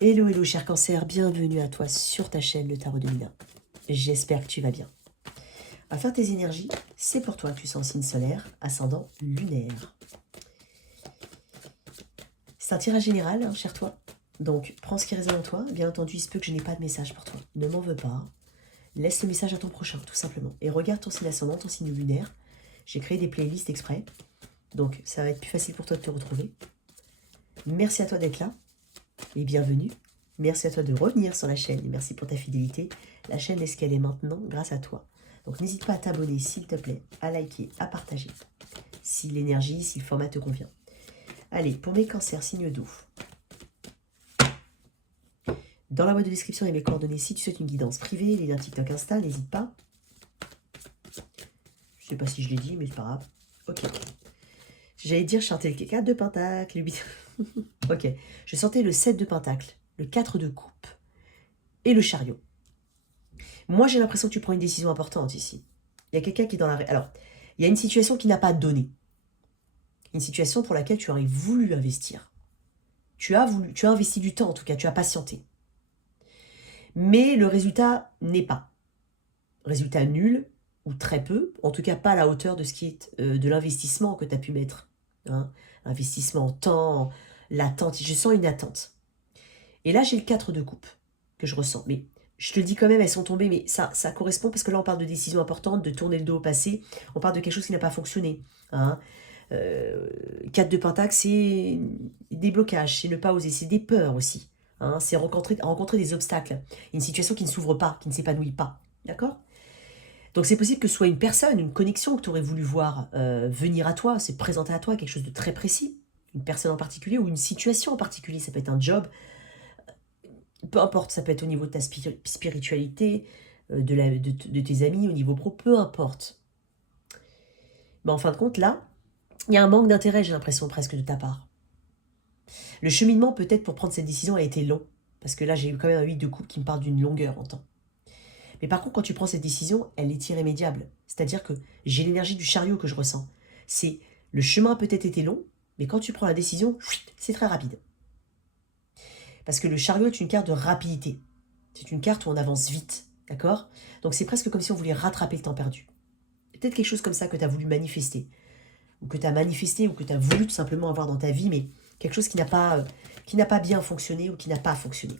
Hello, hello, cher cancer, bienvenue à toi sur ta chaîne, le Tarot de Mina. J'espère que tu vas bien. On va faire tes énergies, c'est pour toi que tu sens signe solaire, ascendant lunaire. C'est un tirage général, hein, cher toi. Donc, prends ce qui résonne en toi. Bien entendu, il se peut que je n'ai pas de message pour toi. Ne m'en veux pas. Laisse le message à ton prochain, tout simplement. Et regarde ton signe ascendant, ton signe lunaire. J'ai créé des playlists exprès. Donc, ça va être plus facile pour toi de te retrouver. Merci à toi d'être là. Et bienvenue. Merci à toi de revenir sur la chaîne et merci pour ta fidélité. La chaîne est ce qu'elle est maintenant grâce à toi. Donc n'hésite pas à t'abonner s'il te plaît, à liker, à partager. Si l'énergie, si le format te convient. Allez, pour mes cancers, signe d'eau. Dans la boîte de description, il y a mes coordonnées. Si tu souhaites une guidance privée, les liens TikTok, Insta, n'hésite pas. Je sais pas si je l'ai dit, mais c'est pas grave. Ok. J'allais dire chanter le 4 de pentacle. Ok. Je sentais le 7 de pentacle, le 4 de coupe et le chariot. Moi, j'ai l'impression que tu prends une décision importante ici. Il y a quelqu'un qui est dans la... Alors, il y a une situation qui n'a pas donné. Une situation pour laquelle tu aurais voulu investir. Tu as investi du temps, en tout cas, tu as patienté. Mais le résultat n'est pas. Résultat nul, ou très peu, en tout cas pas à la hauteur de ce qui est de l'investissement que tu as pu mettre. Hein. Investissement en temps, l'attente, je sens une attente. Et là, j'ai le 4 de coupe que je ressens. Mais je te le dis quand même, elles sont tombées, mais ça correspond parce que là, on parle de décisions importantes, de tourner le dos au passé. On parle de quelque chose qui n'a pas fonctionné. Hein. 4 de pentacle, c'est des blocages, c'est ne pas oser, c'est des peurs aussi. Hein. C'est rencontrer des obstacles. Une situation qui ne s'ouvre pas, qui ne s'épanouit pas. D'accord ? Donc c'est possible que ce soit une personne, une connexion que tu aurais voulu voir venir à toi, se présenter à toi, quelque chose de très précis. Une personne en particulier ou une situation en particulier. Ça peut être un job, peu importe, ça peut être au niveau de ta spiritualité, de tes amis, au niveau pro, peu importe. Mais en fin de compte, là, il y a un manque d'intérêt, j'ai l'impression presque de ta part. Le cheminement, peut-être, pour prendre cette décision a été long. Parce que là, j'ai eu quand même un 8 de coupe qui me parle d'une longueur en temps. Mais par contre, quand tu prends cette décision, elle est irrémédiable. C'est-à-dire que j'ai l'énergie du chariot que je ressens. C'est le chemin a peut-être été long, mais quand tu prends la décision, c'est très rapide. Parce que le chariot est une carte de rapidité. C'est une carte où on avance vite, d'accord? Donc c'est presque comme si on voulait rattraper le temps perdu. Peut-être quelque chose comme ça que tu as voulu manifester. Ou que tu as manifesté, ou que tu as voulu tout simplement avoir dans ta vie, mais quelque chose qui n'a pas bien fonctionné ou qui n'a pas fonctionné.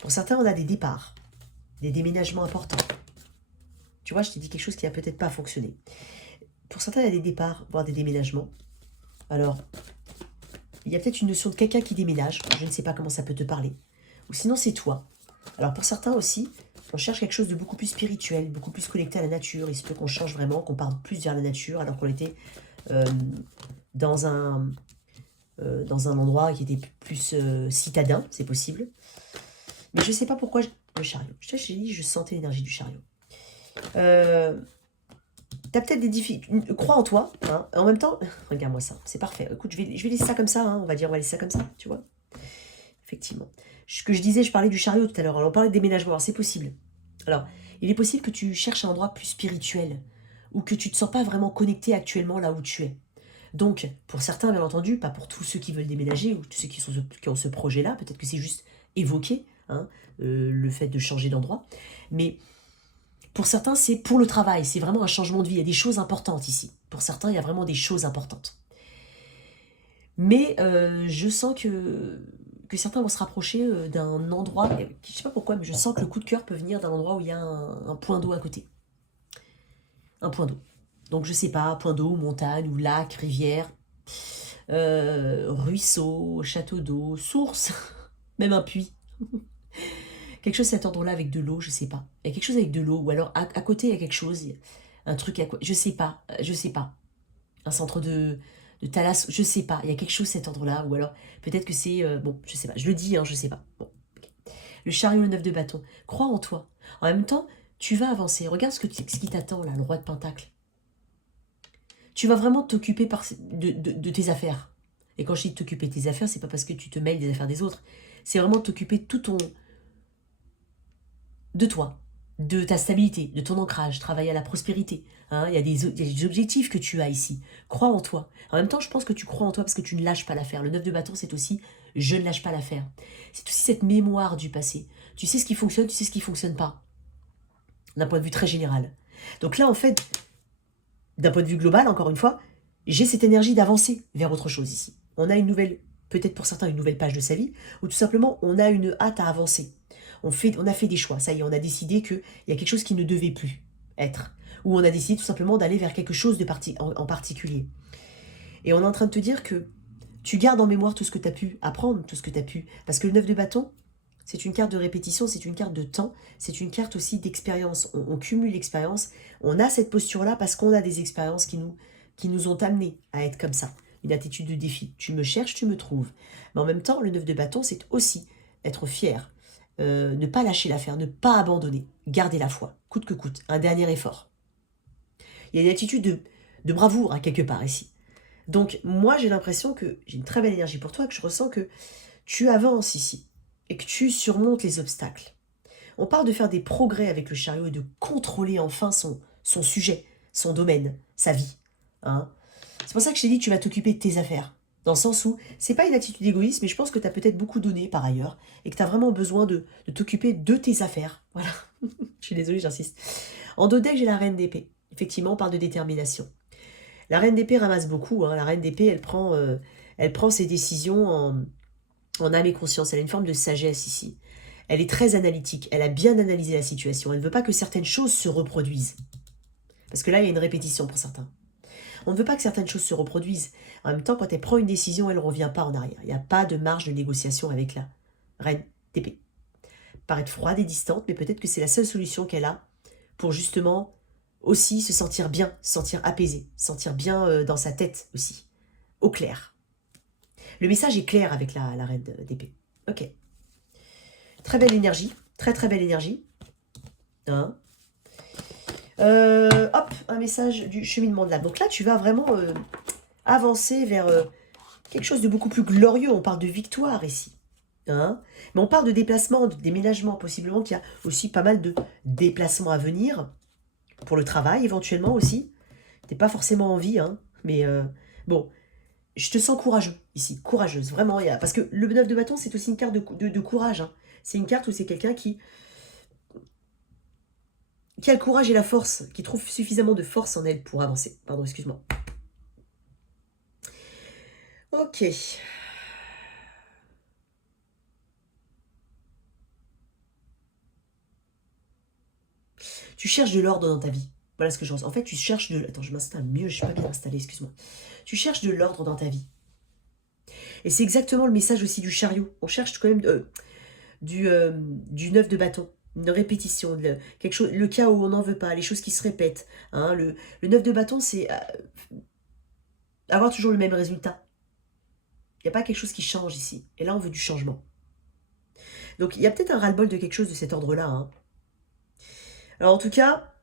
Pour certains, on a des départs, des déménagements importants. Tu vois, je t'ai dit quelque chose qui n'a peut-être pas fonctionné. Pour certains, il y a des départs, voire des déménagements. Alors, il y a peut-être une notion de quelqu'un qui déménage. Je ne sais pas comment ça peut te parler. Ou sinon, c'est toi. Alors, pour certains aussi, on cherche quelque chose de beaucoup plus spirituel, beaucoup plus connecté à la nature. Il se peut qu'on change vraiment, qu'on parte plus vers la nature, alors qu'on était dans un endroit qui était plus citadin, c'est possible. Mais je ne sais pas pourquoi le chariot. Je sentais l'énergie du chariot. T'as peut-être des difficultés. Crois en toi. Hein. En même temps, regarde-moi ça. C'est parfait. Écoute, je vais laisser ça comme ça. Hein. On va laisser ça comme ça. Tu vois. Effectivement. Ce que je disais, je parlais du chariot tout à l'heure. On parlait de déménagement. Alors, c'est possible. Alors, il est possible que tu cherches un endroit plus spirituel ou que tu ne te sens pas vraiment connecté actuellement là où tu es. Donc, pour certains, bien entendu, pas pour tous ceux qui veulent déménager ou tous ceux qui ont ce projet-là, peut-être que c'est juste évoqué, hein, le fait de changer d'endroit. Mais pour certains, c'est pour le travail, c'est vraiment un changement de vie. Il y a des choses importantes ici. Pour certains, il y a vraiment des choses importantes. Mais je sens que certains vont se rapprocher d'un endroit, je ne sais pas pourquoi, mais je sens que le coup de cœur peut venir d'un endroit où il y a un point d'eau à côté. Un point d'eau. Donc je sais pas, point d'eau, montagne, ou lac, rivière, ruisseau, château d'eau, source, même un puits. Quelque chose à cet ordre-là avec de l'eau, je sais pas. Il y a quelque chose avec de l'eau, ou alors à côté il y a quelque chose, un truc à quoi, je sais pas. Un centre de Thalas, je sais pas. Il y a quelque chose à cet ordre-là, ou alors peut-être que c'est, bon, je sais pas. Je le dis, hein, je sais pas. Bon, okay. Le chariot, le 9 de bâton. Crois en toi. En même temps, tu vas avancer. Regarde ce qui t'attend là, le roi de pentacle. Tu vas vraiment t'occuper de tes affaires. Et quand je dis t'occuper de tes affaires, c'est pas parce que tu te mêles des affaires des autres. C'est vraiment t'occuper de toi, de ta stabilité, de ton ancrage, travailler à la prospérité. Hein, il y a des objectifs que tu as ici. Crois en toi. En même temps, je pense que tu crois en toi parce que tu ne lâches pas l'affaire. Le 9 de bâton, c'est aussi Je ne lâche pas l'affaire. C'est aussi cette mémoire du passé. Tu sais ce qui fonctionne, tu sais ce qui ne fonctionne pas. D'un point de vue très général. Donc là, en fait, d'un point de vue global, encore une fois, j'ai cette énergie d'avancer vers autre chose ici. On a une nouvelle, peut-être pour certains, une nouvelle page de sa vie, ou tout simplement, on a une hâte à avancer. On a fait des choix, ça y est, on a décidé qu'il y a quelque chose qui ne devait plus être. Ou on a décidé tout simplement d'aller vers quelque chose en particulier. Et on est en train de te dire que tu gardes en mémoire tout ce que tu as pu apprendre, tout ce que tu as pu... Parce que le 9 de bâton, c'est une carte de répétition, c'est une carte de temps, c'est une carte aussi d'expérience. On cumule l'expérience, on a cette posture-là parce qu'on a des expériences qui nous ont amenés à être comme ça. Une attitude de défi. Tu me cherches, tu me trouves. Mais en même temps, le 9 de bâton, c'est aussi être fier. Ne pas lâcher l'affaire, ne pas abandonner. Garder la foi, coûte que coûte. Un dernier effort. Il y a une attitude de bravoure, hein, quelque part ici. Donc, moi, j'ai l'impression que j'ai une très belle énergie pour toi, que je ressens que tu avances ici et que tu surmontes les obstacles. On parle de faire des progrès avec le chariot et de contrôler enfin son sujet, son domaine, sa vie. Hein. C'est pour ça que je t'ai dit que tu vas t'occuper de tes affaires. Dans le sens où, c'est pas une attitude égoïste, mais je pense que tu as peut-être beaucoup donné par ailleurs et que tu as vraiment besoin de t'occuper de tes affaires. Voilà. Je suis désolée, j'insiste. En dos deck, j'ai la reine d'épée. Effectivement, on parle de détermination. La reine d'épée ramasse beaucoup. Hein. La reine d'épée, elle prend ses décisions en âme et conscience. Elle a une forme de sagesse ici. Elle est très analytique. Elle a bien analysé la situation. Elle ne veut pas que certaines choses se reproduisent. Parce que là, il y a une répétition pour certains. On ne veut pas que certaines choses se reproduisent. En même temps, quand elle prend une décision, elle ne revient pas en arrière. Il n'y a pas de marge de négociation avec la reine d'épée. Paraître froide et distante, mais peut-être que c'est la seule solution qu'elle a pour justement aussi se sentir bien, se sentir apaisée, se sentir bien dans sa tête aussi, au clair. Le message est clair avec la reine d'épée. Ok. Très belle énergie, très très belle énergie. Hein. Hop, un message du cheminement de l'âme. Donc là, tu vas vraiment avancer vers quelque chose de beaucoup plus glorieux. On parle de victoire ici. Hein. Mais on parle de déplacement, de déménagement. Possiblement qu'il y a aussi pas mal de déplacements à venir. Pour le travail, éventuellement aussi. T'es pas forcément en vie, hein. Mais bon, je te sens courageux ici. Courageuse, vraiment. Parce que le 9 de bâton, c'est aussi une carte de courage. Hein. C'est une carte où c'est quelqu'un qui a le courage et la force, qui trouve suffisamment de force en elle pour avancer. Pardon, excuse-moi. Ok. Tu cherches de l'ordre dans ta vie. Voilà ce que je ressens. En fait, tu cherches de... Attends, je m'installe mieux, je ne suis pas bien installée, excuse-moi. Tu cherches de l'ordre dans ta vie. Et c'est exactement le message aussi du chariot. On cherche quand même du 9 de bâton. Une répétition, quelque chose, le cas où on n'en veut pas, les choses qui se répètent. Hein, le 9 de bâton, c'est avoir toujours le même résultat. Il n'y a pas quelque chose qui change ici. Et là, on veut du changement. Donc, il y a peut-être un ras-le-bol de quelque chose de cet ordre-là. Hein. Alors, en tout cas,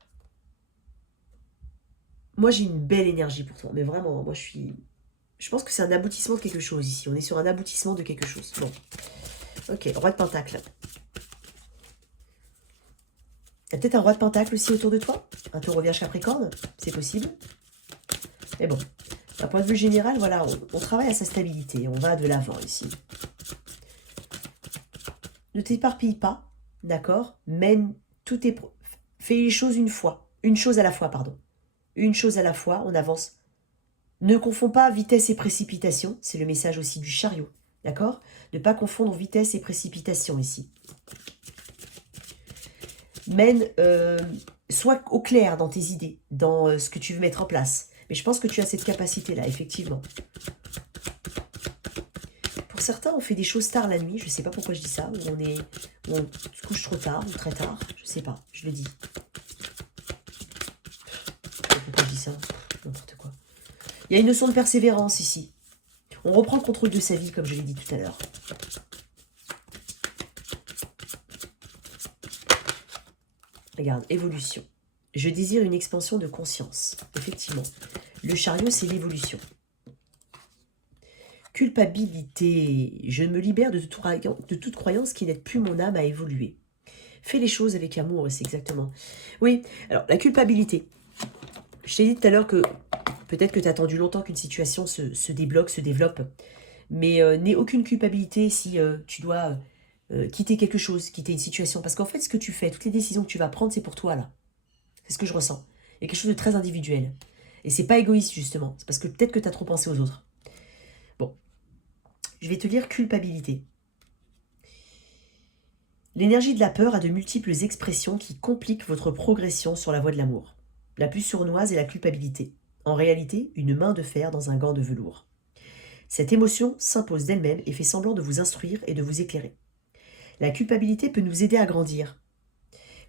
moi, j'ai une belle énergie pour toi. Mais vraiment, moi, je pense que c'est un aboutissement de quelque chose ici. On est sur un aboutissement de quelque chose. Bon. Ok, roi de pentacle. Il y a peut-être un roi de pentacle aussi autour de toi. Un taureau vierge capricorne. C'est possible. Mais bon, d'un point de vue général, voilà, on travaille à sa stabilité. On va de l'avant ici. Ne t'éparpille pas, d'accord? Mène tout est... Fais les choses une fois. Une chose à la fois, pardon. Une chose à la fois, on avance. Ne confonds pas vitesse et précipitation. C'est le message aussi du chariot, d'accord? Ne pas confondre vitesse et précipitation ici. Mène, sois au clair dans tes idées, dans ce que tu veux mettre en place. Mais je pense que tu as cette capacité-là, effectivement. Pour certains, on fait des choses tard la nuit. Je ne sais pas pourquoi je dis ça. Ou on se couche trop tard ou très tard. Je ne sais pas. Je le dis. Pourquoi je dis ça? N'importe quoi. Il y a une notion de persévérance ici. On reprend le contrôle de sa vie, comme je l'ai dit tout à l'heure. Regarde, évolution. Je désire une expansion de conscience. Effectivement. Le chariot, c'est l'évolution. Culpabilité. Je me libère de toute croyance qui n'aide plus mon âme à évoluer. Fais les choses avec amour, c'est exactement. Oui, alors la culpabilité. Je t'ai dit tout à l'heure que peut-être que tu as attendu longtemps qu'une situation se débloque, se développe. Mais n'aie aucune culpabilité si tu dois quitter quelque chose, quitter une situation. Parce qu'en fait, ce que tu fais, toutes les décisions que tu vas prendre, c'est pour toi, là. C'est ce que je ressens. Il y a quelque chose de très individuel. Et c'est pas égoïste, justement. C'est parce que peut-être que tu as trop pensé aux autres. Bon. Je vais te lire culpabilité. L'énergie de la peur a de multiples expressions qui compliquent votre progression sur la voie de l'amour. La plus sournoise est la culpabilité. En réalité, une main de fer dans un gant de velours. Cette émotion s'impose d'elle-même et fait semblant de vous instruire et de vous éclairer. La culpabilité peut nous aider à grandir.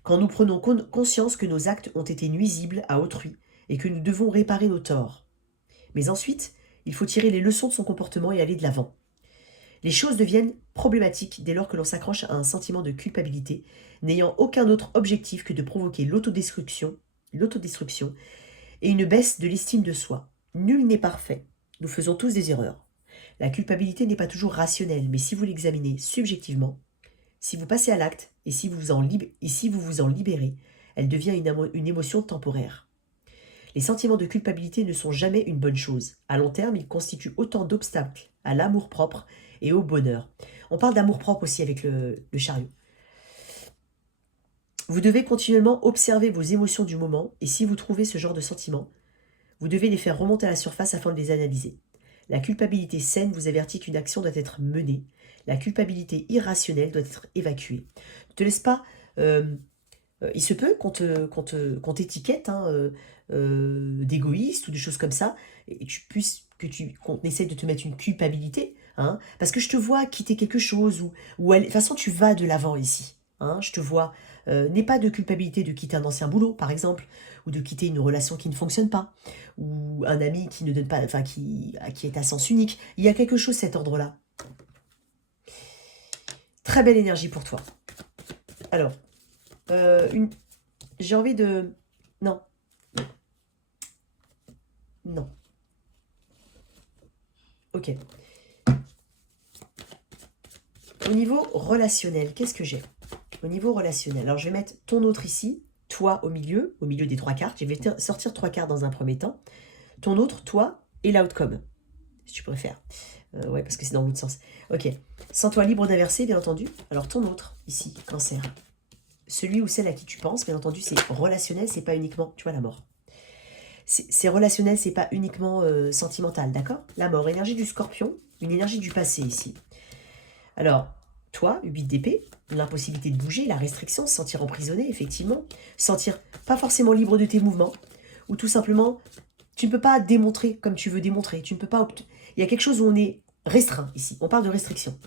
Quand nous prenons conscience que nos actes ont été nuisibles à autrui et que nous devons réparer nos torts. Mais ensuite, il faut tirer les leçons de son comportement et aller de l'avant. Les choses deviennent problématiques dès lors que l'on s'accroche à un sentiment de culpabilité, n'ayant aucun autre objectif que de provoquer l'autodestruction et une baisse de l'estime de soi. Nul n'est parfait. Nous faisons tous des erreurs. La culpabilité n'est pas toujours rationnelle, mais si vous l'examinez subjectivement, si vous passez à l'acte et si vous vous en libérez, elle devient une émotion temporaire. Les sentiments de culpabilité ne sont jamais une bonne chose. À long terme, ils constituent autant d'obstacles à l'amour-propre et au bonheur. On parle d'amour-propre aussi avec le chariot. Vous devez continuellement observer vos émotions du moment et si vous trouvez ce genre de sentiments, vous devez les faire remonter à la surface afin de les analyser. La culpabilité saine vous avertit qu'une action doit être menée. La culpabilité irrationnelle doit être évacuée. Ne te laisse pas... il se peut qu'on t'étiquette d'égoïste ou des choses comme ça, et qu'on essaie de te mettre une culpabilité, hein, parce que je te vois quitter quelque chose, de toute façon tu vas de l'avant ici. Hein, je te vois, n'aie pas de culpabilité de quitter un ancien boulot, par exemple, ou de quitter une relation qui ne fonctionne pas, ou un ami qui ne donne pas, enfin qui est à sens unique. Il y a quelque chose de cet ordre-là. Très belle énergie pour toi. Alors, j'ai envie de... Non. Non. Ok. Au niveau relationnel, qu'est-ce que j'ai? Au niveau relationnel, alors je vais mettre ton autre ici, toi au milieu des 3 cartes. Je vais sortir 3 cartes dans un premier temps. Ton autre, toi et l'outcome, si tu préfères. Ouais, parce que c'est dans l'autre sens. Ok. Sens-toi libre d'inverser, bien entendu. Alors ton autre, ici, cancer. Celui ou celle à qui tu penses, bien entendu, c'est relationnel, c'est pas uniquement, tu vois, la mort. C'est relationnel, c'est pas uniquement sentimental, d'accord? La mort, énergie du scorpion, une énergie du passé ici. Alors, toi, 8 d'épée, l'impossibilité de bouger, la restriction, se sentir emprisonné, effectivement, sentir pas forcément libre de tes mouvements, ou tout simplement, tu ne peux pas démontrer comme tu veux démontrer, tu ne peux pas... Il y a quelque chose où on est restreint ici, on parle de restriction.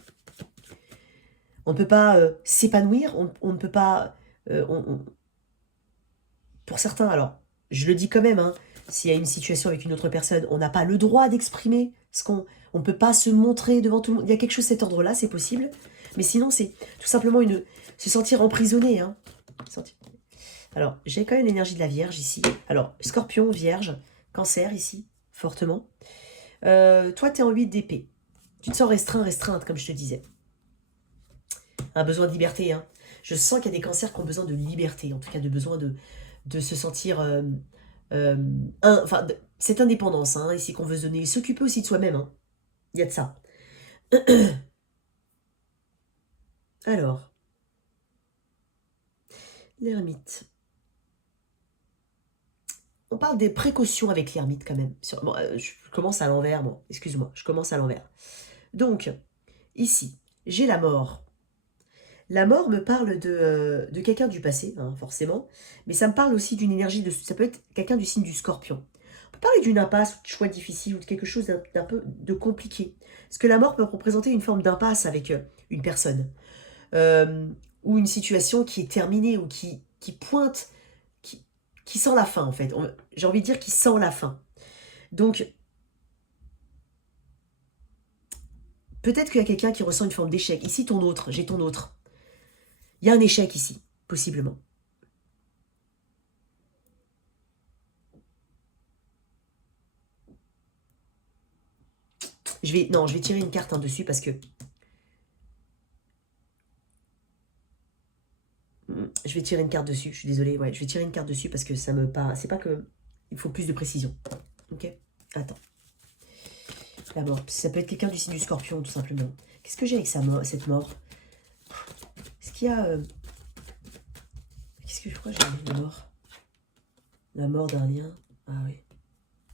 On ne peut pas s'épanouir, on ne peut pas... Pour certains, alors, je le dis quand même, hein, s'il y a une situation avec une autre personne, on n'a pas le droit d'exprimer ce qu'on... On ne peut pas se montrer devant tout le monde. Il y a quelque chose de cet ordre-là, c'est possible. Mais sinon, c'est tout simplement se sentir emprisonné. Hein. Alors, j'ai quand même l'énergie de la Vierge ici. Alors, Scorpion, Vierge, Cancer ici, fortement. Toi, tu es en 8 d'épée. Tu te sens restreinte, comme je te disais. Un besoin de liberté. Hein. Je sens qu'il y a des cancers qui ont besoin de liberté, en tout cas de besoin de se sentir... cette indépendance, hein, ici qu'on veut se donner. S'occuper aussi de soi-même. Hein. Il y a de ça. Alors, l'ermite. On parle des précautions avec l'ermite quand même. Bon, je commence à l'envers, bon, excuse-moi, je commence à l'envers. Donc, ici, j'ai la mort. La mort me parle de quelqu'un du passé, hein, forcément, mais ça me parle aussi d'une énergie, ça peut être quelqu'un du signe du scorpion. On peut parler d'une impasse, ou de choix difficile, ou de quelque chose d'un peu de compliqué. Parce que la mort peut représenter une forme d'impasse avec une personne. Ou une situation qui est terminée, ou qui pointe, qui sent la fin, en fait. J'ai envie de dire qui sent la fin. Donc, peut-être qu'il y a quelqu'un qui ressent une forme d'échec. Ici, ton autre, j'ai ton autre. Il y a un échec ici, possiblement. Je vais tirer une carte dessus parce que... Je vais tirer une carte dessus, je suis désolée. Ouais, je vais tirer une carte dessus parce que ça me pas... C'est pas que... Il faut plus de précision. Ok? Attends. La mort. Ça peut être quelqu'un du signe du scorpion, tout simplement. Qu'est-ce que j'ai avec cette mort? Est-ce qu'il y a... Qu'est-ce que je crois que j'ai la mort? La mort d'un lien. Ah oui.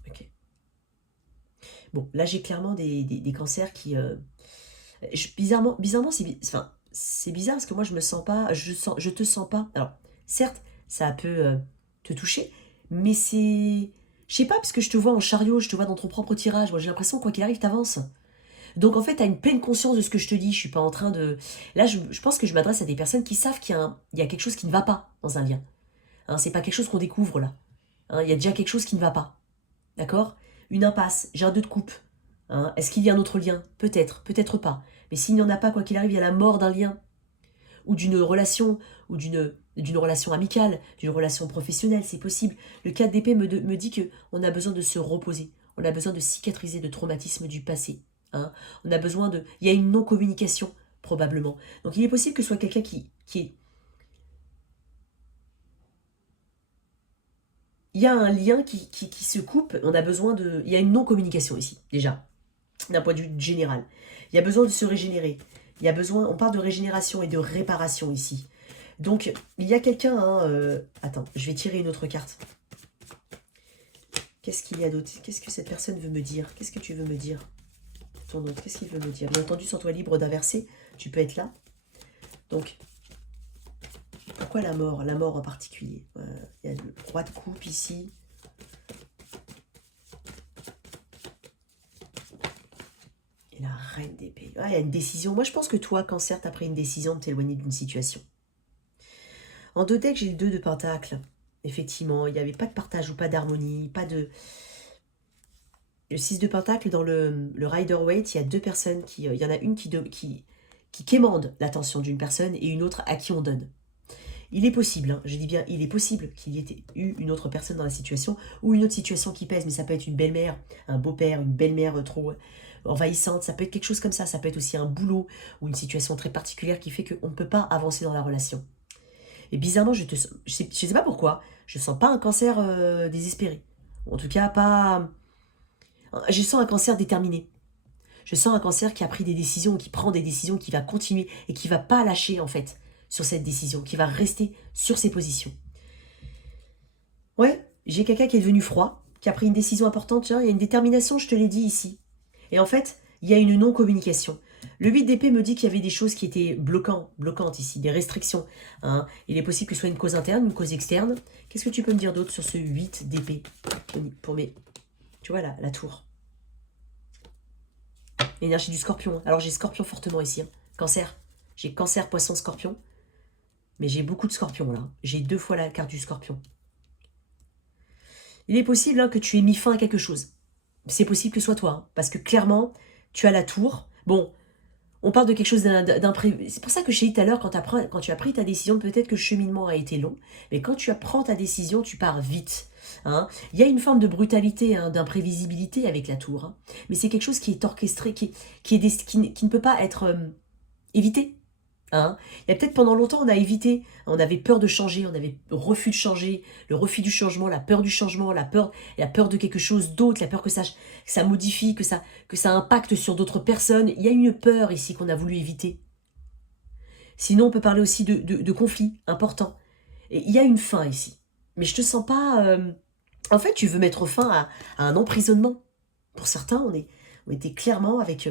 Ok. Bon, là j'ai clairement des cancers qui... bizarrement c'est bizarre parce que moi je me sens pas... Je te sens pas. Alors, certes, ça peut te toucher, mais c'est... Je sais pas, parce que je te vois en chariot, je te vois dans ton propre tirage. Moi j'ai l'impression, quoi qu'il arrive, t'avances. Donc en fait, tu as une pleine conscience de ce que je te dis. Je suis pas en train de... Là, je pense que je m'adresse à des personnes qui savent il y a quelque chose qui ne va pas dans un lien. Hein, c'est pas quelque chose qu'on découvre là. Hein, il y a déjà quelque chose qui ne va pas. D'accord? Une impasse, j'ai un 2 de coupe. Hein, est-ce qu'il y a un autre lien? Peut-être, peut-être pas. Mais s'il n'y en a pas, quoi qu'il arrive, il y a la mort d'un lien. Ou d'une relation, ou d'une relation amicale, d'une relation professionnelle, c'est possible. Le 4 d'épée me dit qu'on a besoin de se reposer. On a besoin de cicatriser de traumatismes du passé. Hein. On a besoin de... Il y a une non-communication, probablement. Donc il est possible que ce soit quelqu'un qui est... Il y a un lien qui se coupe, on a besoin de... Il y a une non-communication ici, déjà, d'un point de vue général. Il y a besoin de se régénérer. Il y a besoin... On parle de régénération et de réparation ici. Donc, il y a quelqu'un... Hein, attends, je vais tirer une autre carte. Qu'est-ce qu'il y a d'autre? Qu'est-ce que cette personne veut me dire? Qu'est-ce que tu veux me dire? Ton nom, qu'est-ce qu'il veut me dire? Bien entendu, sens-toi libre d'inverser. Tu peux être là. Donc, pourquoi la mort? La mort en particulier. Il y a le roi de coupe ici. Et la reine d'épée. Ah, il y a une décision. Moi, je pense que toi, Cancer, tu as pris une décision de t'éloigner d'une situation. En 2 decks, j'ai le 2 de pentacle. Effectivement, il n'y avait pas de partage ou pas d'harmonie, pas de... Le 6 de pentacle, dans le Rider-Waite, il y a 2 personnes il y en a une qui quémande l'attention d'une personne et une autre à qui on donne. Il est possible, hein, je dis bien, il est possible qu'il y ait eu une autre personne dans la situation ou une autre situation qui pèse, mais ça peut être une belle-mère, un beau-père, une belle-mère trop envahissante, ça peut être quelque chose comme ça peut être aussi un boulot ou une situation très particulière qui fait qu'on ne peut pas avancer dans la relation. Et bizarrement, je sais pas pourquoi, je sens pas un cancer désespéré. En tout cas, pas... Je sens un cancer déterminé. Je sens un cancer qui a pris des décisions, qui prend des décisions, qui va continuer et qui va pas lâcher en fait sur cette décision, qui va rester sur ses positions. Ouais, j'ai quelqu'un qui est devenu froid, qui a pris une décision importante, tiens, il y a une détermination, je te l'ai dit ici. Et en fait, il y a une non-communication. Le 8 d'épée me dit qu'il y avait des choses qui étaient bloquantes ici, des restrictions. Hein. Il est possible que ce soit une cause interne, une cause externe. Qu'est-ce que tu peux me dire d'autre sur ce 8 d'épée pour mes... Tu vois, la tour. L'énergie du scorpion. Alors j'ai scorpion fortement ici. Hein. Cancer. J'ai cancer, poisson, scorpion. Mais j'ai beaucoup de scorpions là. J'ai 2 fois la carte du scorpion. Il est possible hein, que tu aies mis fin à quelque chose. C'est possible que ce soit toi. Hein, parce que clairement, tu as la tour. Bon, on parle de quelque chose d'imprévu. C'est pour ça que je t'ai dit tout à l'heure, quand tu as pris ta décision, peut-être que le cheminement a été long. Mais quand tu prends ta décision, tu pars vite. Hein. Il y a une forme de brutalité, hein, d'imprévisibilité avec la tour. Hein. Mais c'est quelque chose qui est orchestré, qui ne peut pas être évité. Hein. Il y a peut-être pendant longtemps, on a évité, on avait peur de changer, on avait refus de changer, le refus du changement, la peur du changement, la peur de quelque chose d'autre, la peur que ça modifie, que ça impacte sur d'autres personnes. Il y a une peur ici qu'on a voulu éviter. Sinon, on peut parler aussi de conflits importants. Et il y a une fin ici. Mais je te sens pas... En fait, tu veux mettre fin à un emprisonnement. Pour certains, on était clairement avec...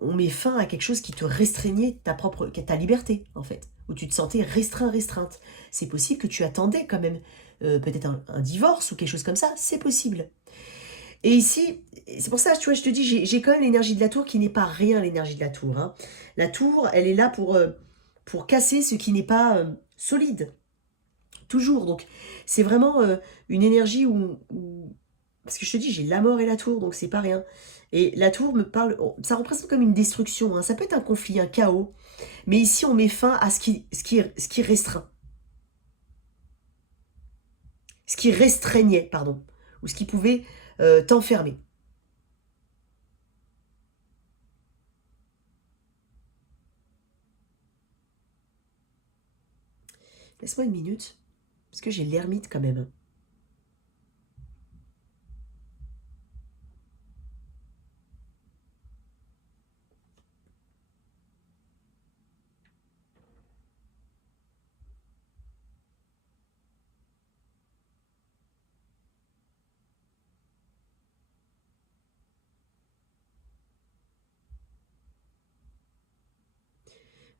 on met fin à quelque chose qui te restreignait ta liberté, en fait. Où tu te sentais restreinte. C'est possible que tu attendais quand même peut-être un divorce ou quelque chose comme ça. C'est possible. Et ici, c'est pour ça, tu vois, je te dis, j'ai quand même l'énergie de la tour qui n'est pas rien, l'énergie de la tour. Hein. La tour, elle est là pour casser ce qui n'est pas solide. Toujours. Donc, c'est vraiment une énergie où... Parce que je te dis, j'ai la mort et la tour, donc c'est pas rien. Et la tour me parle... Ça représente comme une destruction. Hein. Ça peut être un conflit, un chaos. Mais ici, on met fin à ce qui restreint. Ce qui restreignait, pardon. Ou ce qui pouvait t'enfermer. Laisse-moi une minute. Parce que j'ai l'ermite quand même.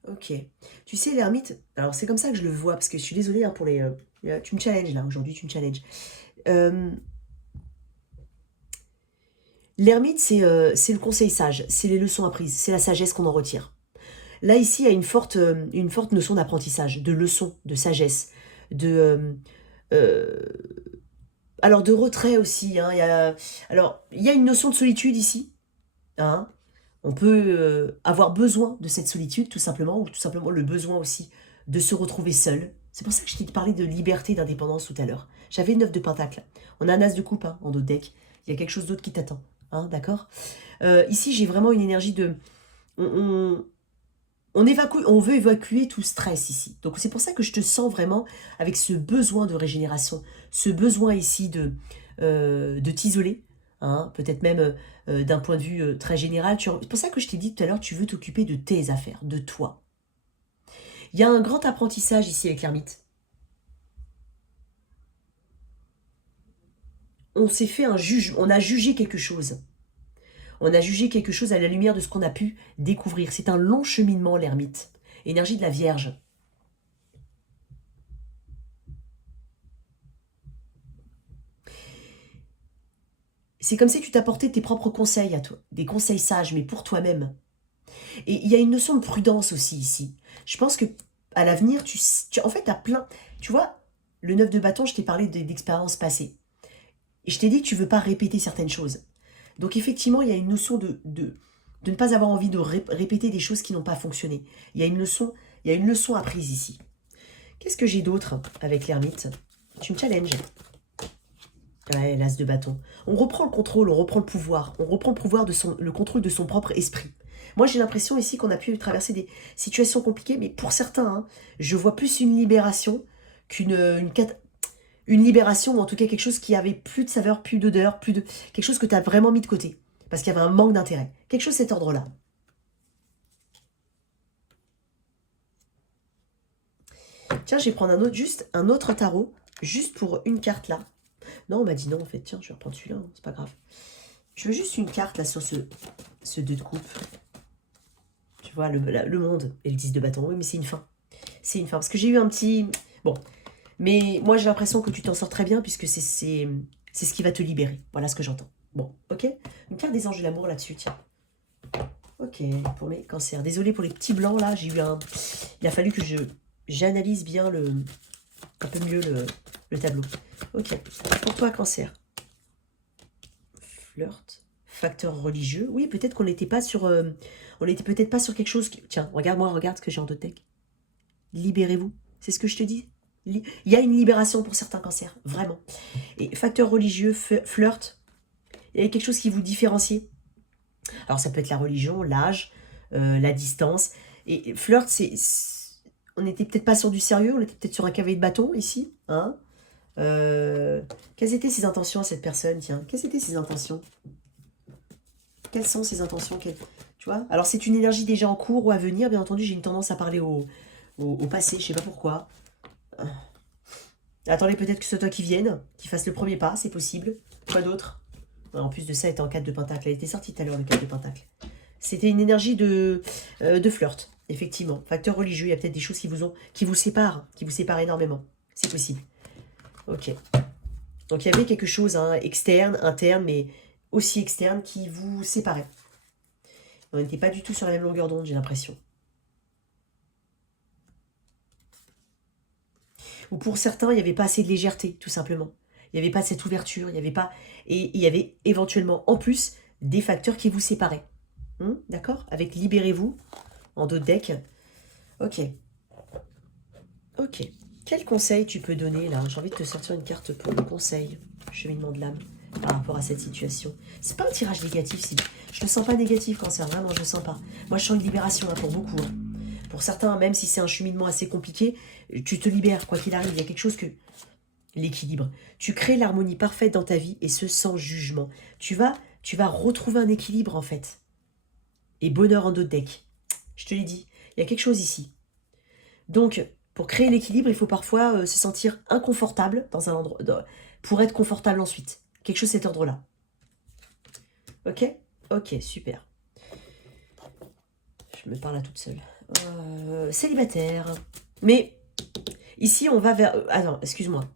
Ok. Tu sais, l'ermite, alors c'est comme ça que je le vois, parce que je suis désolée hein, pour les... tu me challenges là, aujourd'hui tu me challenges. Euh, L'ermite, c'est le conseil sage, c'est les leçons apprises, c'est la sagesse qu'on en retire. Là, ici, il y a une forte notion d'apprentissage, de leçon, de sagesse, de... euh, alors, de retrait aussi. Hein, alors, il y a une notion de solitude ici. Hein, on peut avoir besoin de cette solitude, tout simplement, ou tout simplement le besoin aussi de se retrouver seul. C'est pour ça que je t'ai parlé de liberté, d'indépendance tout à l'heure. J'avais une 9 de pentacle. On a un as de coupe hein, en dos de deck. Il y a quelque chose d'autre qui t'attend. Hein, d'accord. Ici, j'ai vraiment une énergie de... On, on veut évacuer tout stress ici. Donc c'est pour ça que je te sens vraiment avec ce besoin de régénération, ce besoin ici de t'isoler, hein, peut-être même d'un point de vue très général. C'est pour ça que je t'ai dit tout à l'heure, tu veux t'occuper de tes affaires, de toi. Il y a un grand apprentissage ici avec l'ermite. On s'est fait un juge, on a jugé quelque chose. On a jugé quelque chose à la lumière de ce qu'on a pu découvrir. C'est un long cheminement, l'ermite. Énergie de la Vierge. C'est comme si tu t'apportais tes propres conseils à toi, des conseils sages, mais pour toi-même. Et il y a une notion de prudence aussi ici. Je pense que à l'avenir, en fait, tu as plein... Tu vois, le 9 de bâton, je t'ai parlé d'expériences passées. Et je t'ai dit que tu veux pas répéter certaines choses. Donc effectivement, il y a une notion de ne pas avoir envie de répéter des choses qui n'ont pas fonctionné. Il y a une leçon apprise ici. Qu'est-ce que j'ai d'autre avec l'ermite? Tu me challenges. Ouais, l'as de bâton. On reprend le contrôle, on reprend le pouvoir. On reprend le pouvoir le contrôle de son propre esprit. Moi, j'ai l'impression ici qu'on a pu traverser des situations compliquées, mais pour certains, hein, je vois plus une libération qu'une une libération, ou en tout cas quelque chose qui avait plus de saveur, plus d'odeur, quelque chose que tu as vraiment mis de côté. Parce qu'il y avait un manque d'intérêt. Quelque chose de cet ordre-là. Tiens, je vais prendre un autre tarot, juste pour une carte là. Non, on m'a dit non en fait. Tiens, je vais reprendre celui-là, hein, c'est pas grave. Je veux juste une carte là sur ce 2 de coupe. Tu vois, le monde et le 10 de bâton. Oui, mais c'est une fin. C'est une fin. Parce que j'ai eu un petit... Bon. Mais moi, j'ai l'impression que tu t'en sors très bien puisque c'est ce qui va te libérer. Voilà ce que j'entends. Bon, ok. Une carte des anges de l'amour là-dessus, tiens. Ok, pour mes cancers. Désolée pour les petits blancs là. J'ai eu un... Il a fallu que j'analyse bien un peu mieux le tableau. Ok. Pour toi, cancer. Flirt. Facteur religieux. Oui, peut-être qu'on n'était pas sur... on n'était peut-être pas sur quelque chose... Tiens, regarde-moi, regarde ce que j'ai en deck. Libérez-vous. C'est ce que je te dis. Il y a une libération pour certains cancers. Vraiment. Et facteur religieux, flirt. Il y a quelque chose qui vous différencie. Alors, ça peut être la religion, l'âge, la distance. Et flirt, on n'était peut-être pas sur du sérieux. On était peut-être sur un cavalier de bâton, ici. Hein. Quelles étaient ses intentions à cette personne, tiens? Quelles étaient ses intentions? Quelles sont ses intentions? Tu vois? Alors, c'est une énergie déjà en cours ou à venir. Bien entendu, j'ai une tendance à parler au passé. Je sais pas pourquoi. Attendez, peut-être que ce soit toi qui vienne, qui fasse le premier pas. C'est possible. Quoi d'autre? En plus de ça, elle était en 4 de pentacle. Elle était sortie tout à l'heure, le 4 de pentacle. C'était une énergie de flirt, effectivement. Facteur religieux, il y a peut-être des choses qui vous séparent énormément. C'est possible. Ok. Donc, il y avait quelque chose, hein, externe, interne, mais aussi externe, qui vous séparait. On n'était pas du tout sur la même longueur d'onde, j'ai l'impression. Ou pour certains, il n'y avait pas assez de légèreté, tout simplement. Il n'y avait pas cette ouverture, il n'y avait pas... Et il y avait éventuellement, en plus, des facteurs qui vous séparaient. D'accord? Avec libérez-vous, en dos de deck. Ok. Ok. Quel conseil tu peux donner, là? J'ai envie de te sortir une carte pour le conseil, cheminement de l'âme, par rapport à cette situation. C'est pas un tirage négatif, si je ne sens pas négatif, cancer, vraiment, je ne sens pas. Moi, je sens une libération, hein, pour beaucoup. Hein. Pour certains, même si c'est un cheminement assez compliqué, tu te libères, quoi qu'il arrive. Il y a quelque chose que... L'équilibre. Tu crées l'harmonie parfaite dans ta vie, et ce, sans jugement. Tu vas retrouver un équilibre, en fait. Et bonheur en dos de deck. Je te l'ai dit, il y a quelque chose ici. Donc, pour créer l'équilibre, il faut parfois se sentir inconfortable dans un endroit, pour être confortable ensuite. Quelque chose de cet ordre-là. Ok? Ok, super. Je me parle à toute seule. Célibataire. Mais ici, on va vers... ah non, excuse-moi.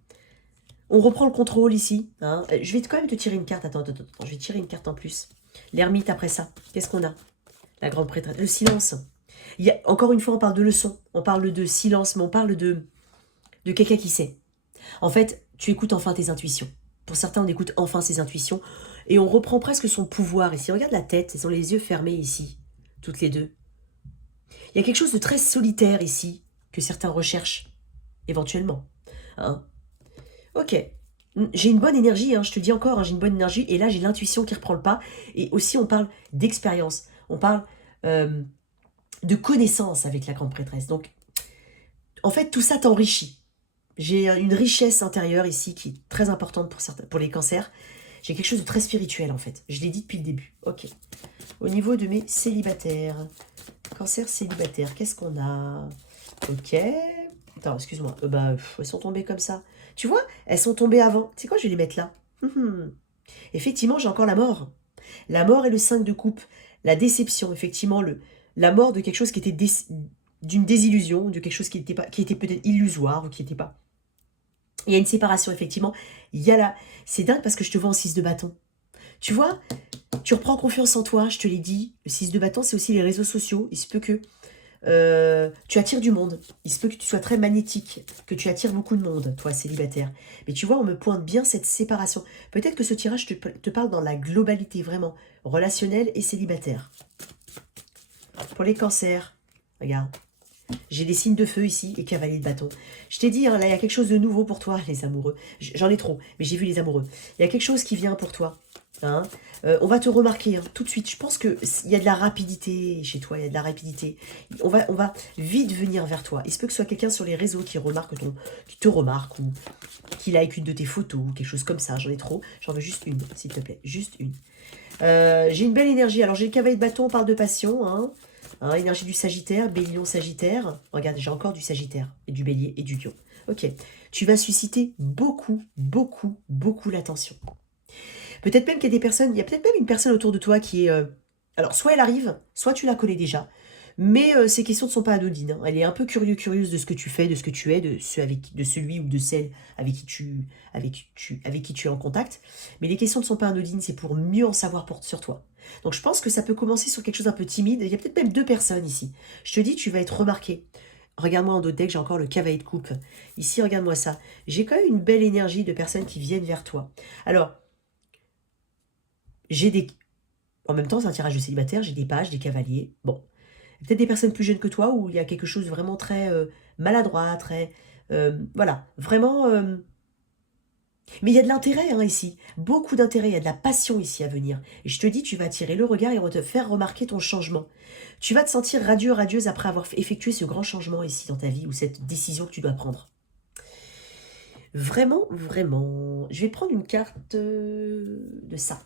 On reprend le contrôle ici. Hein. Je vais quand même te tirer une carte. Attends, je vais tirer une carte en plus. L'ermite après ça. Qu'est-ce qu'on a? La grande prêtresse. Le silence. Encore une fois, on parle de leçon. On parle de silence, mais on parle de quelqu'un qui sait. En fait, tu écoutes enfin tes intuitions. Pour certains, on écoute enfin ses intuitions. Et on reprend presque son pouvoir ici. Regarde la tête. Elles ont les yeux fermés ici. Toutes les deux. Il y a quelque chose de très solitaire ici. Que certains recherchent. Éventuellement. Hein? Ok. J'ai une bonne énergie, hein, je te dis encore, hein, j'ai une bonne énergie. Et là, j'ai l'intuition qui reprend le pas. Et aussi, on parle d'expérience. On parle de connaissance avec la grande prêtresse. Donc, en fait, tout ça t'enrichit. J'ai une richesse intérieure ici qui est très importante pour les cancers. J'ai quelque chose de très spirituel, en fait. Je l'ai dit depuis le début. Ok. Au niveau de mes célibataires. Cancer célibataire, qu'est-ce qu'on a? Ok. Attends, excuse-moi. Elles sont tombées comme ça. Tu vois, elles sont tombées avant. Tu sais quoi, je vais les mettre là. Effectivement, j'ai encore la mort. La mort et le 5 de coupe. La déception, effectivement, la mort de quelque chose qui était d'une désillusion, de quelque chose qui était peut-être illusoire ou qui n'était pas. Il y a une séparation, effectivement. C'est dingue parce que je te vois en 6 de bâton. Tu vois, tu reprends confiance en toi, je te l'ai dit. Le 6 de bâton, c'est aussi les réseaux sociaux. Il se peut que tu attires du monde. Il se peut que tu sois très magnétique, que tu attires beaucoup de monde, toi, célibataire. Mais tu vois, on me pointe bien cette séparation. Peut-être que ce tirage te parle dans la globalité, vraiment, relationnelle et célibataire. Pour les cancers, regarde. J'ai des signes de feu ici et cavalier de bâton. Je t'ai dit, hein, là, il y a quelque chose de nouveau pour toi, les amoureux. J'en ai trop, mais j'ai vu les amoureux. Il y a quelque chose qui vient pour toi. Hein. On va te remarquer hein, tout de suite. Je pense qu'il y a de la rapidité chez toi, il y a de la rapidité. On va vite venir vers toi. Il se peut que ce soit quelqu'un sur les réseaux qui te remarque ou qui like une de tes photos ou quelque chose comme ça. J'en ai trop. J'en veux juste une, s'il te plaît. Juste une. J'ai une belle énergie. Alors, j'ai le cavalier de bâton, on parle de passion. Hein. Hein, énergie du Sagittaire, Bélier Sagittaire. Regarde, j'ai encore du Sagittaire et du Bélier et du Lion. Ok. Tu vas susciter beaucoup, beaucoup, beaucoup l'attention. Peut-être même qu'il y a des personnes, il y a peut-être même une personne autour de toi qui est... alors, soit elle arrive, soit tu la connais déjà, mais ces questions ne sont pas anodines. Hein. Elle est un peu curieuse de ce que tu fais, de ce que tu es, de celui ou de celle avec qui tu es en contact. Mais les questions ne sont pas anodines, c'est pour mieux en savoir sur toi. Donc je pense que ça peut commencer sur quelque chose d'un peu timide. Il y a peut-être même 2 personnes ici. Je te dis, tu vas être remarqué. Regarde-moi en dos de deck, j'ai encore le cavalier de coupe. Ici, regarde-moi ça. J'ai quand même une belle énergie de personnes qui viennent vers toi. Alors, en même temps, c'est un tirage de célibataire, j'ai des pages, des cavaliers. Bon, peut-être des personnes plus jeunes que toi où il y a quelque chose de vraiment très maladroit, très... voilà, vraiment... Mais il y a de l'intérêt hein, ici, beaucoup d'intérêt, il y a de la passion ici à venir. Et je te dis, tu vas attirer le regard et te faire remarquer ton changement. Tu vas te sentir radieux, radieuse après avoir effectué ce grand changement ici dans ta vie ou cette décision que tu dois prendre. Vraiment, vraiment. Je vais prendre une carte de ça.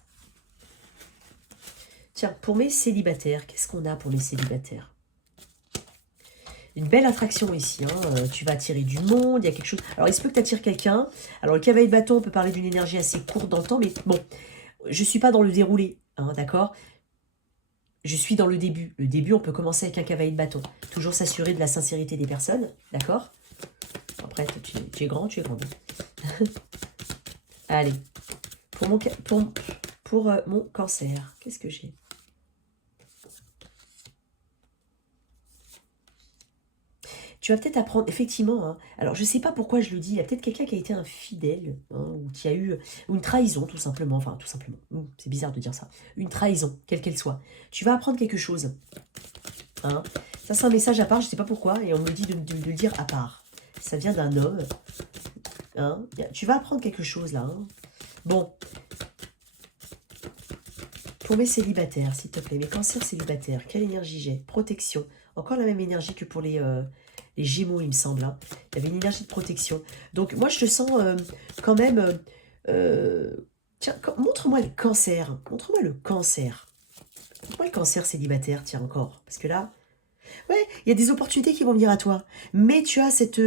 Tiens, pour mes célibataires, qu'est-ce qu'on a pour mes célibataires? Une belle attraction ici, hein. Tu vas attirer du monde, il y a quelque chose... Alors, il se peut que tu attires quelqu'un. Alors, le cavalier de bâton, on peut parler d'une énergie assez courte dans le temps, mais bon, je ne suis pas dans le déroulé, hein, d'accord? Je suis dans le début. Le début, on peut commencer avec un cavalier de bâton. Toujours s'assurer de la sincérité des personnes, d'accord? Après, tu es grand, tu es grande. Allez, pour mon cancer, qu'est-ce que j'ai? Tu vas peut-être apprendre, effectivement, hein, alors je ne sais pas pourquoi je le dis, il y a peut-être quelqu'un qui a été infidèle, hein, ou qui a eu une trahison, tout simplement, c'est bizarre de dire ça, une trahison, quelle qu'elle soit. Tu vas apprendre quelque chose. Hein. Ça, c'est un message à part, je ne sais pas pourquoi, et on me dit de le dire à part. Ça vient d'un homme. Hein. Tu vas apprendre quelque chose, là. Hein. Bon. Pour mes célibataires, s'il te plaît, mes cancers célibataires, quelle énergie j'ai? Protection. Encore la même énergie que pour les Gémeaux, il me semble. Hein. Il y avait une énergie de protection. Donc, moi, je te sens quand même... tiens, montre-moi le cancer. Montre-moi le cancer. Montre-moi le cancer célibataire, tiens, encore. Parce que là... Ouais, il y a des opportunités qui vont venir à toi. Mais tu as cette...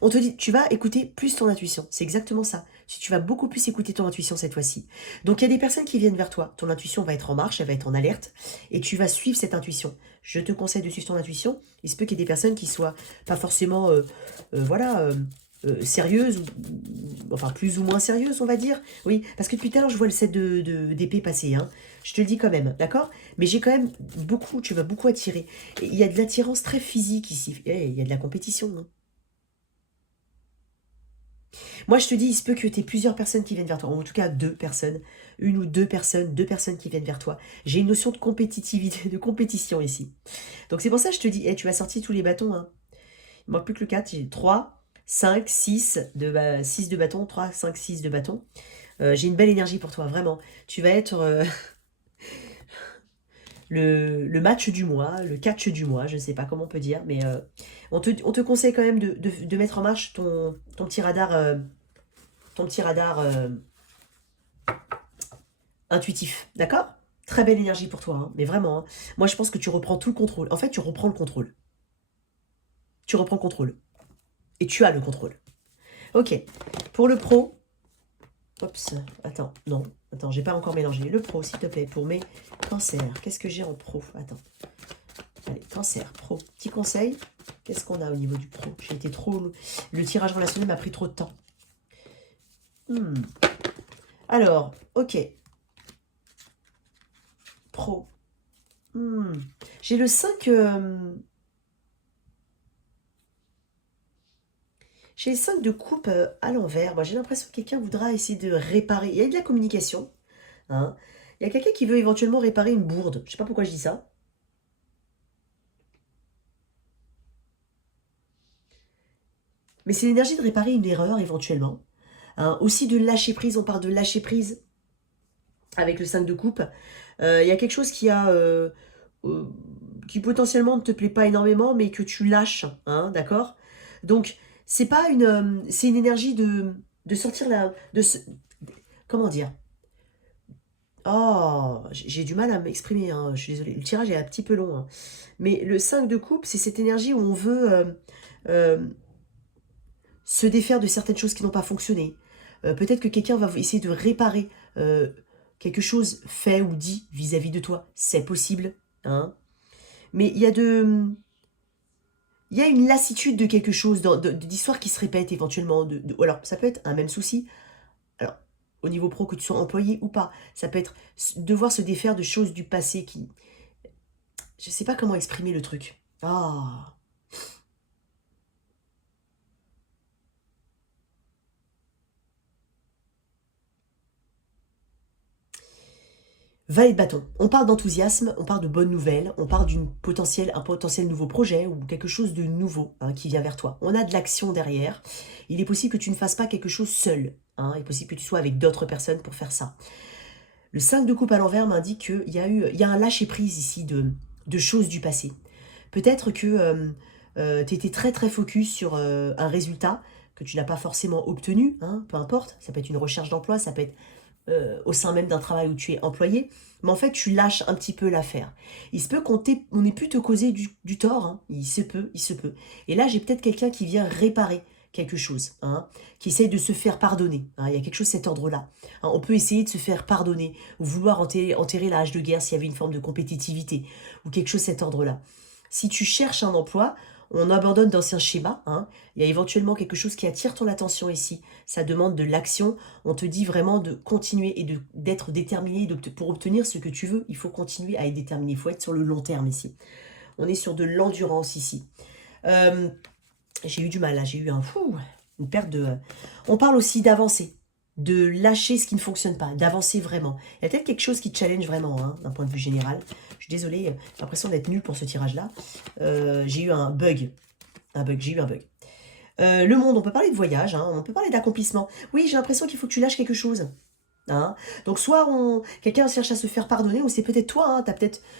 on te dit, tu vas écouter plus ton intuition. C'est exactement ça. Tu vas beaucoup plus écouter ton intuition cette fois-ci. Donc, il y a des personnes qui viennent vers toi. Ton intuition va être en marche, elle va être en alerte. Et tu vas suivre cette intuition. je te conseille de suivre ton intuition. Il se peut qu'il y ait des personnes qui soient pas forcément, voilà, sérieuses, enfin plus ou moins sérieuses, on va dire. Oui, parce que depuis tout à l'heure, je vois le 7 d'épée passer. Hein. Je te le dis quand même, d'accord? Mais j'ai quand même beaucoup, tu vas beaucoup attirer. Et il y a de l'attirance très physique ici. Il y a de la compétition. Hein. Moi, je te dis, il se peut que tu aies plusieurs personnes qui viennent vers toi. En tout cas, deux personnes. Une ou deux personnes qui viennent vers toi. J'ai une notion de compétitivité, de compétition ici. Donc c'est pour ça que je te dis, tu vas sortir tous les bâtons. Hein. Il ne manque plus que le 4. J'ai 3, 5, 6 6 de bâtons. 3, 5, 6 de bâtons. J'ai une belle énergie pour toi, vraiment. Tu vas être le match du mois, le catch du mois, je ne sais pas comment on peut dire, mais on te conseille quand même de mettre en marche ton petit radar, intuitif, d'accord? Très belle énergie pour toi, hein, mais vraiment. Hein. Moi, je pense que tu reprends tout le contrôle. En fait, tu reprends le contrôle. Tu reprends le contrôle. Et tu as le contrôle. Ok. Pour le pro... Oups, attends, non. Attends, j'ai pas encore mélangé. Le pro, s'il te plaît, pour mes cancers. Qu'est-ce que j'ai en pro? Attends. Allez, cancer, pro. Petit conseil. Qu'est-ce qu'on a au niveau du pro? J'ai été trop... Le tirage relationnel m'a pris trop de temps. Alors, ok. Pro. J'ai le 5... J'ai les 5 de coupe à l'envers. Moi, j'ai l'impression que quelqu'un voudra essayer de réparer. Il y a de la communication. Hein. Il y a quelqu'un qui veut éventuellement réparer une bourde. Je sais pas pourquoi je dis ça. Mais c'est l'énergie de réparer une erreur éventuellement. Hein. Aussi de lâcher prise. On parle de lâcher prise avec le 5 de coupe. Il y a quelque chose euh, qui potentiellement ne te plaît pas énormément, mais que tu lâches. Hein, d'accord? Donc, c'est une énergie de sortir la... comment dire? Oh, j'ai du mal à m'exprimer, hein, je suis désolée. Le tirage est un petit peu long. Hein. Mais le 5 de coupe, c'est cette énergie où on veut euh, se défaire de certaines choses qui n'ont pas fonctionné. Peut-être que quelqu'un va essayer de réparer quelque chose fait ou dit vis-à-vis de toi. C'est possible. Hein. Mais il y a une lassitude de quelque chose, d'histoire qui se répète éventuellement. Alors, ça peut être un même souci. Alors, au niveau pro, que tu sois employé ou pas, ça peut être devoir se défaire de choses du passé qui... Je sais pas comment exprimer le truc. Ah. Valet de bâton. On parle d'enthousiasme, on parle de bonnes nouvelles, on parle un potentiel nouveau projet ou quelque chose de nouveau hein, qui vient vers toi. On a de l'action derrière. Il est possible que tu ne fasses pas quelque chose seul. Hein. Il est possible que tu sois avec d'autres personnes pour faire ça. Le 5 de coupe à l'envers m'indique qu'il y a un lâcher-prise ici de choses du passé. Peut-être que tu étais très très focus sur un résultat que tu n'as pas forcément obtenu, hein, peu importe. Ça peut être une recherche d'emploi, ça peut être au sein même d'un travail où tu es employé, mais en fait tu lâches un petit peu l'affaire. Il se peut on ait pu te causer du tort, hein. Il se peut, il se peut. Et là j'ai peut-être quelqu'un qui vient réparer quelque chose, hein, qui essaye de se faire pardonner. Hein. Il y a quelque chose de cet ordre-là. Hein. On peut essayer de se faire pardonner, ou vouloir enterrer la hache de guerre s'il y avait une forme de compétitivité, ou quelque chose de cet ordre-là. Si tu cherches un emploi, on abandonne d'anciens schémas. Hein. Il y a éventuellement quelque chose qui attire ton attention ici. Ça demande de l'action. On te dit vraiment de continuer et d'être déterminé pour obtenir ce que tu veux. Il faut continuer à être déterminé. Il faut être sur le long terme ici. On est sur de l'endurance ici. J'ai eu du mal là. J'ai eu une perte de... On parle aussi d'avancer. De lâcher ce qui ne fonctionne pas. D'avancer vraiment. Il y a peut-être quelque chose qui te challenge vraiment, hein, d'un point de vue général. Je suis désolée. J'ai l'impression d'être nulle pour ce tirage-là. J'ai eu un bug. J'ai eu un bug. Le monde, on peut parler de voyage, hein, on peut parler d'accomplissement. Oui, j'ai l'impression qu'il faut que tu lâches quelque chose. Hein. Donc soit quelqu'un cherche à se faire pardonner, ou c'est peut-être toi, hein,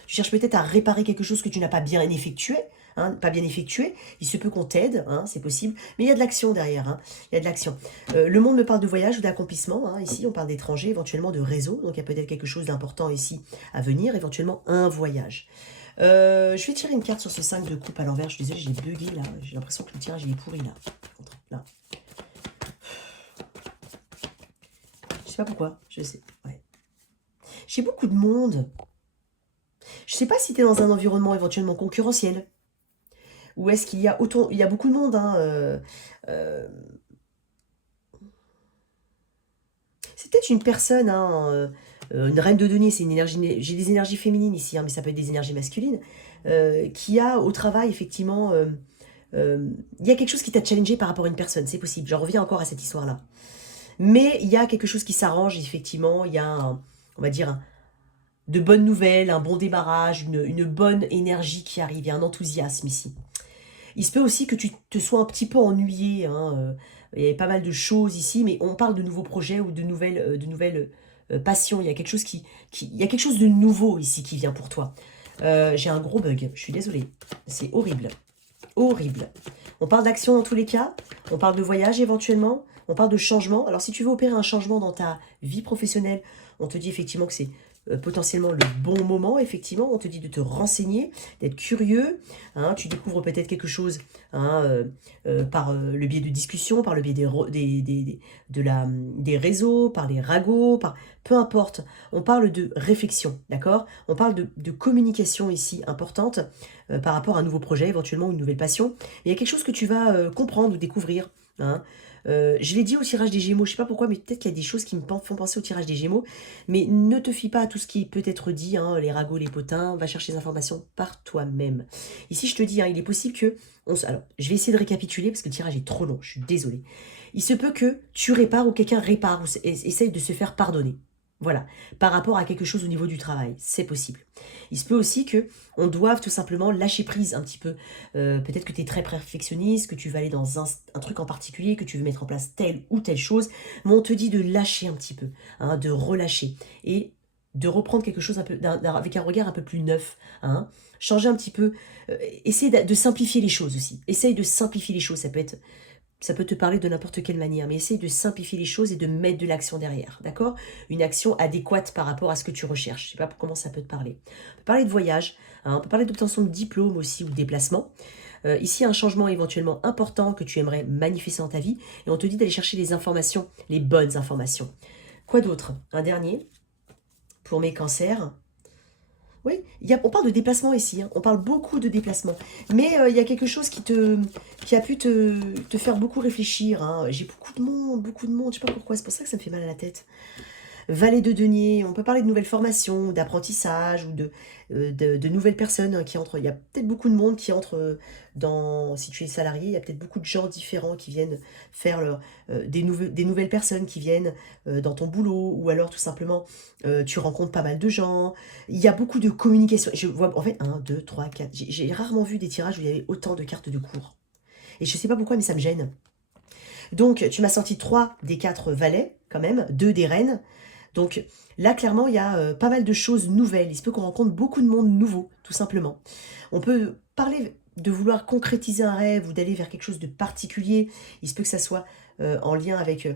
tu cherches peut-être à réparer quelque chose que tu n'as pas bien effectué. Hein, pas bien effectué, il se peut qu'on t'aide, hein, c'est possible, mais il y a de l'action derrière, hein, il y a de l'action. Le monde me parle de voyage ou d'accomplissement, hein, ici on parle d'étrangers, éventuellement de réseau, donc il y a peut-être quelque chose d'important ici à venir, éventuellement un voyage. Je vais tirer une carte sur ce 5 de coupe à l'envers. Je suis désolée, j'ai bugué là. J'ai l'impression que le tirage il est pourri là. Là. Je sais pas pourquoi. Je sais. Ouais. J'ai beaucoup de monde. Je Je sais pas si tu es dans un environnement éventuellement concurrentiel. Ou est-ce qu'il y a autant... Il y a beaucoup de monde, hein, euh, c'est peut-être une personne, hein, une reine de denier, c'est une énergie... J'ai des énergies féminines ici, hein, mais ça peut être des énergies masculines, qui a au travail, effectivement... il y a quelque chose qui t'a challengé par rapport à une personne, c'est possible. J'en reviens encore à cette histoire-là. Mais il y a quelque chose qui s'arrange, effectivement. Il y a, on va dire, de bonnes nouvelles, un bon démarrage, une bonne énergie qui arrive. Il y a un enthousiasme ici. Il se peut aussi que tu te sois un petit peu ennuyé, hein, il y avait pas mal de choses ici, mais on parle de nouveaux projets ou de nouvelles passions. Il y a quelque chose il y a quelque chose de nouveau ici qui vient pour toi. J'ai un gros bug, je suis désolée. C'est horrible. Horrible. On parle d'action dans tous les cas, on parle de voyage éventuellement, on parle de changement. Alors si tu veux opérer un changement dans ta vie professionnelle, on te dit effectivement que c'est potentiellement le bon moment, effectivement. On te dit de te renseigner, d'être curieux. Hein, tu découvres peut-être quelque chose, hein, par le biais de discussions, par le biais des réseaux, par les ragots, peu importe. On parle de réflexion, d'accord? On parle de communication ici importante par rapport à un nouveau projet, éventuellement une nouvelle passion. Mais il y a quelque chose que tu vas comprendre ou découvrir. Hein. Je l'ai dit au tirage des Gémeaux, je sais pas pourquoi, mais peut-être qu'il y a des choses qui me font penser au tirage des Gémeaux. Mais ne te fie pas à tout ce qui peut être dit, hein, les ragots, les potins, va chercher les informations par toi-même. Ici, je te dis, hein, il est possible que... Alors, je vais essayer de récapituler parce que le tirage est trop long, je suis désolée. Il se peut que tu répares ou quelqu'un répare ou essaye de se faire pardonner. Voilà, par rapport à quelque chose au niveau du travail, c'est possible. Il se peut aussi que on doive tout simplement lâcher prise un petit peu. Peut-être que tu es très perfectionniste, que tu vas aller dans un truc en particulier, que tu veux mettre en place telle ou telle chose, mais on te dit de lâcher un petit peu, hein, de relâcher et de reprendre quelque chose un peu, avec un regard un peu plus neuf. Hein. Changer un petit peu, essayer de simplifier les choses aussi. Essaye de simplifier les choses, ça peut te parler de n'importe quelle manière, mais essaye de simplifier les choses et de mettre de l'action derrière, d'accord? Une action adéquate par rapport à ce que tu recherches. Je ne sais pas comment ça peut te parler. On peut parler de voyage, hein, on peut parler d'obtention de diplôme aussi ou de déplacement. Ici, un changement éventuellement important que tu aimerais manifester dans ta vie et on te dit d'aller chercher les informations, les bonnes informations. Quoi d'autre? Un dernier pour mes cancers. Oui, on parle de déplacement ici, hein. On parle beaucoup de déplacement. Mais il y a quelque chose qui a pu te faire beaucoup réfléchir. Hein. J'ai beaucoup de monde, je sais pas pourquoi, c'est pour ça que ça me fait mal à la tête. Valet de denier, on peut parler de nouvelles formations, d'apprentissage ou de nouvelles personnes, hein, qui entrent. Il y a peut-être beaucoup de monde qui entre si tu es salarié, il y a peut-être beaucoup de gens différents qui viennent faire des nouvelles personnes qui viennent dans ton boulot ou alors tout simplement tu rencontres pas mal de gens. Il y a beaucoup de communication. Je vois en fait 1, 2, 3, 4. J'ai rarement vu des tirages où il y avait autant de cartes de cours. Et je sais pas pourquoi, mais ça me gêne. Donc, tu m'as sorti 3 des 4 valets, quand même, 2 des reines. Donc là, clairement, il y a pas mal de choses nouvelles. Il se peut qu'on rencontre beaucoup de monde nouveau, tout simplement. On peut parler de vouloir concrétiser un rêve ou d'aller vers quelque chose de particulier. Il se peut que ça soit en lien avec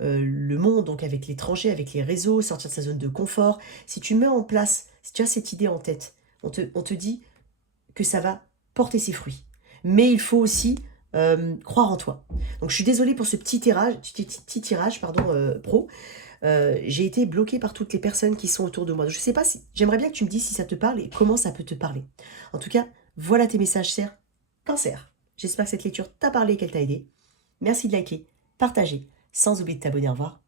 le monde, donc avec l'étranger, avec les réseaux, sortir de sa zone de confort. Si tu mets en place, si tu as cette idée en tête, on te dit que ça va porter ses fruits. Mais il faut aussi croire en toi. Donc je suis désolée pour ce petit tirage pardon, pro. J'ai été bloquée par toutes les personnes qui sont autour de moi. Je sais pas si... J'aimerais bien que tu me dises si ça te parle et comment ça peut te parler. En tout cas, voilà tes messages, cher Cancer. J'espère que cette lecture t'a parlé et qu'elle t'a aidé. Merci de liker, partager, sans oublier de t'abonner. Au revoir.